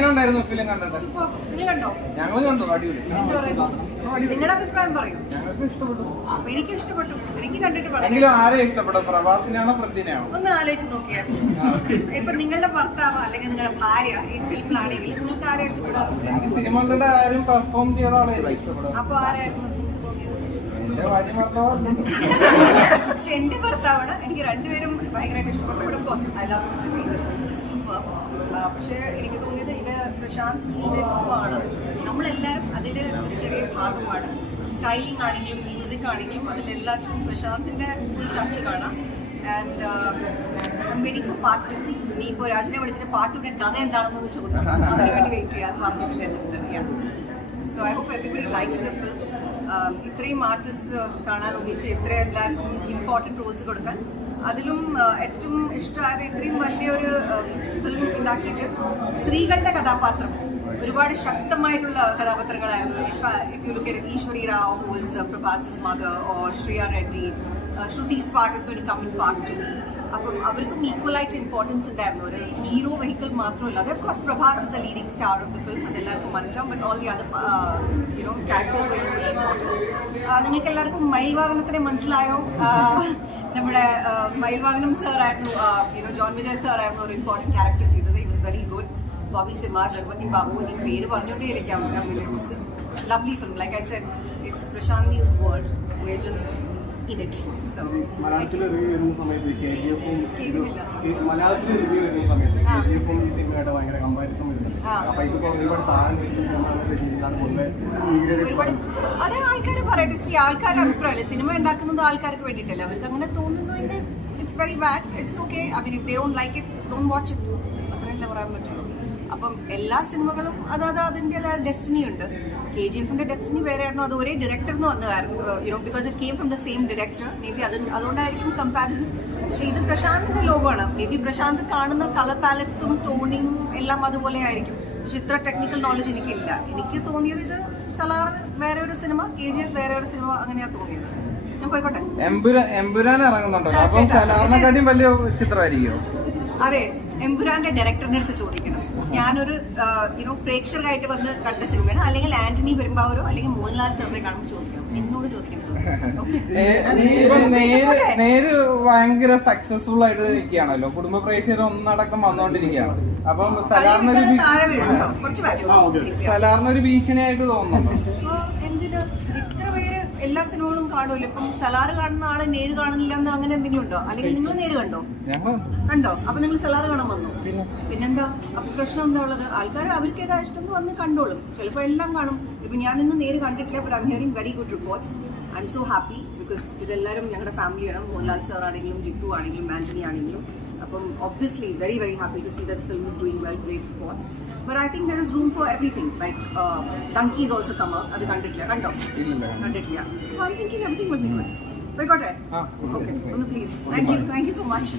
എങ്ങനെ ഉണ്ടായിരുന്നു ഫിലിം കണ്ടത്? സൂപ്പർ. നിങ്ങൾ കണ്ടോ? ഞങ്ങൾ കണ്ടു അടിപൊളി. എന്താ പറയുക? നിങ്ങളുടെ അഭിപ്രായം പറയൂ. ഞങ്ങൾക്ക് ഇഷ്ടപ്പെട്ടു. അപ്പൊ എനിക്ക് ഇഷ്ടപ്പെട്ടു. എനിക്ക് കണ്ടിട്ട് വളരെ എങ്കിലും ആരെ ഇഷ്ടപ്പെട്ടു? പ്രവാസിനാണോ പൃഥ്വിനെയാണോ? ഒന്ന് ആലോചിച്ച് നോക്കിയാൽ ഇപ്പൊ നിങ്ങളുടെ ഭർത്താവ് അല്ലെങ്കിൽ നിങ്ങളുടെ ഭാര്യ ഈ ഫിലിമിലാണെങ്കിൽ നിങ്ങൾക്ക് ആരെ ഇഷ്ടപ്പെടാം എനിക്ക് സിനിമകളുടെ ആരും പെർഫോം ചെയ്ത ആളെ ഇഷ്ടപ്പെടും. അപ്പൊ ആരായിരുന്നു? തോന്നിയത് എന്റെ ഭാര്യ ഭർത്താവ് എന്റെ ഭർത്താവാണ്. എനിക്ക് രണ്ടുപേരും ഭയങ്കരമായിട്ട് ഇഷ്ടപ്പെട്ടു. But of course I love super പക്ഷെ എനിക്ക് തോന്നിയത് ഇത് പ്രശാന്ത് നീലിന്റെ ഒപ്പമാണ് നമ്മളെല്ലാവരും അതിൽ ഒരു ചെറിയ ഭാഗമാണ്. സ്റ്റൈലിംഗ് ആണെങ്കിലും മ്യൂസിക് ആണെങ്കിലും അതിലെല്ലാവർക്കും പ്രശാന്തിന്റെ ഫുൾ ടച്ച് കാണാം. And waiting for part two നീ ഇപ്പോൾ രാജനെ വിളിച്ചിട്ട് പാർട്ട് ടുന്റെ കഥ എന്താണെന്ന് ചോദിച്ചു അതിന് വേണ്ടി വെയിറ്റ് ചെയ്യാൻ പറഞ്ഞിട്ടില്ല so I hope everybody likes the film ഇത്രയും ആർട്ടിസ്റ്റ് കാണാൻ ഒന്നിച്ച് ഇത്രയും എല്ലാവർക്കും ഇമ്പോർട്ടന്റ് റോൾസ് കൊടുക്കാൻ. അതിലും ഏറ്റവും ഇഷ്ടമായത് ഇത്രയും വലിയൊരു ഫിലിം ഉണ്ടാക്കിയിട്ട് സ്ത്രീകളുടെ കഥാപാത്രം. ഒരുപാട് ശക്തമായിട്ടുള്ള കഥാപാത്രങ്ങളായിരുന്നു. If you look Eshwari Rao who's Prabhas's mother or Shriya Reddy Shruti's part is going come in part two അപ്പം അവർക്കും ഈക്വൽ ആയിട്ട് ഇമ്പോർട്ടൻസ് ഉണ്ടായിരുന്നു. ഒരു ഹീറോ വെഹിക്കിൾ മാത്രമല്ല. അത് course Prabhas is the leading star of the film അതെല്ലാവർക്കും മനസ്സിലാവും. But all the other you know characters very very important നിങ്ങൾക്ക് എല്ലാവർക്കും മയിൽവാഹനത്തിനെ മനസ്സിലായോ? നമ്മുടെ ആ, മയിൽവാഹനം സാർ ആയിരുന്നു you know John Vijay sir ആയിരുന്നു ഒരു ഇമ്പോർട്ടന്റ് ക്യാരക്ടർ ചെയ്തത്. ഈ was very good Bobby Simha Jagapathi Babu ഈ പേര് പറഞ്ഞുകൊണ്ടേയിരിക്കാം. It's lovely film like I said it's Prashanth Neel's world we just in it so മലയാളത്തിൽ റിവ്യൂ വരുന്ന സമയത്ത് കെ ജി എഫും കേൾക്കുന്നില്ല. മലയാളത്തിൽ റിവ്യൂ വരുന്ന സമയത്ത് ആ. കെ ജി എഫും ഈ സിനിമയായിട്ട് ഭയങ്കര കമ്പാരിസൺ വരുന്നുണ്ട്. ആ. അപ്പൊ ഇതിപ്പോ ഒരുപാട് താഴെ നിൽക്കുന്ന സിനിമ എന്നുള്ള രീതിയിലാണ് പൊതുവെ ഭീകരത ഒരുപാട് അതേ ആൾക്കാർ പറയട്ടെ. സി ആൾക്കാരുടെ അഭിപ്രായമല്ലേ? സിനിമ ഉണ്ടാക്കുന്നത് ആൾക്കാർക്ക് വേണ്ടിയിട്ടല്ലേ? അവർക്ക് അങ്ങനെ തോന്നുന്നു it's very bad it's okay I mean they don't like it don't watch it അത്രയല്ലേ പറയാൻ പറ്റുള്ളൂ. അപ്പം എല്ലാ സിനിമകളും അതാത് അതിന്റെ ഡെസ്റ്റിനി ഉണ്ട് കെ ജി എഫിന്റെ ഡെസ്റ്റിനി വേറെ ആയിരുന്നു. അത് ഒരേ ഡയറക്ടർ എന്ന് വന്നതായിരുന്നു you know because it came from the same director may be അത് അതുകൊണ്ടായിരിക്കും കമ്പാരിസൺസ് പക്ഷെ ഇത് പ്രശാന്തിന്റെ ലോകമാണ് മേ ബി പ്രശാന്ത് കാണുന്ന കളർ പാലറ്റ്സും ടോണിങ്ങും എല്ലാം അതുപോലെ ആയിരിക്കും. പക്ഷെ ഇത്ര ടെക്നിക്കൽ നോളജ് എനിക്കില്ല. എനിക്ക് തോന്നിയത് ഇത് സലാർ വേറെ ഒരു സിനിമ കെ ജി എഫ് വേറെ ഒരു സിനിമ അങ്ങനെയാണ് തോന്നിയത്. ഞാൻ പോയിക്കോട്ടെ. അപ്പം സലാറിനെക്കാട്ടിയും വലിയ അതെ. എംപുരാന്റെ ഡയറക്ടറിന്റെ അടുത്ത് ചോദിക്കണം. ഞാനൊരു യുനോ പ്രേക്ഷകരായിട്ട് വന്ന് കണ്ട സിനിമയാണ്. അല്ലെങ്കിൽ ആന്റണി പെരുമ്പാവൂരോ അല്ലെങ്കിൽ മോഹൻലാൽ സാറിനെ കാണുമ്പോൾ ചോദിക്കണം. എന്നോട് ചോദിക്കണം നേര് നേര് ഭയങ്കര സക്സസ്ഫുൾ ആയിട്ട് നിൽക്കുകയാണല്ലോ കുടുംബ പ്രേക്ഷകർ ഒന്നടക്കം വന്നോണ്ടിരിക്കുകയാണ്. അപ്പം സലാറിനൊരു. സലാറിനൊരു ഭീഷണിയായിട്ട് തോന്നുന്നുണ്ടോ അപ്പൊ എന്തിന് ഇത്ര പേര് എല്ലാ സിനിമകളും കാണുമല്ലോ? ഇപ്പം സലാറ് കാണുന്ന ആളെ നേര് കാണുന്നില്ല എന്ന് അങ്ങനെ എന്തെങ്കിലും ഉണ്ടോ? അല്ലെങ്കിൽ നിങ്ങൾ നേര് കണ്ടോ? കണ്ടോ? അപ്പൊ നിങ്ങൾ സലാറ് കാണാൻ വന്നു? പിന്നെന്താ? അപ്പൊ പ്രശ്നം എന്താ ഉള്ളത്? ആൾക്കാർ അവർക്ക് ഏതാ ഇഷ്ടം എന്ന് വന്ന് കണ്ടോളും. ചിലപ്പോൾ എല്ലാം കാണും. ഇപ്പൊ ഞാൻ ഇന്ന് നേര് കണ്ടിട്ടില്ല but I'm hearing very good reports I'm so happy because ഇതെല്ലാവരും ഞങ്ങളുടെ ഫാമിലിയാണ് മോഹൻലാൽ സാർ ആണെങ്കിലും ജിത്തു ആണെങ്കിലും ആന്റണി ആണെങ്കിലും. അപ്പം obviously very very happy to see the film is doing well great reports but I think there is room for everything like Dunki's also കമ അത് കണ്ടിട്ടില്ല കണ്ടോ ഇല്ലല്ലോ കണ്ടിട്ടില്ല അപ്പൊ I thinking everything will be good പോയിക്കോട്ടെ ആ ഓക്കെ ഒന്ന് please thank you thank you so much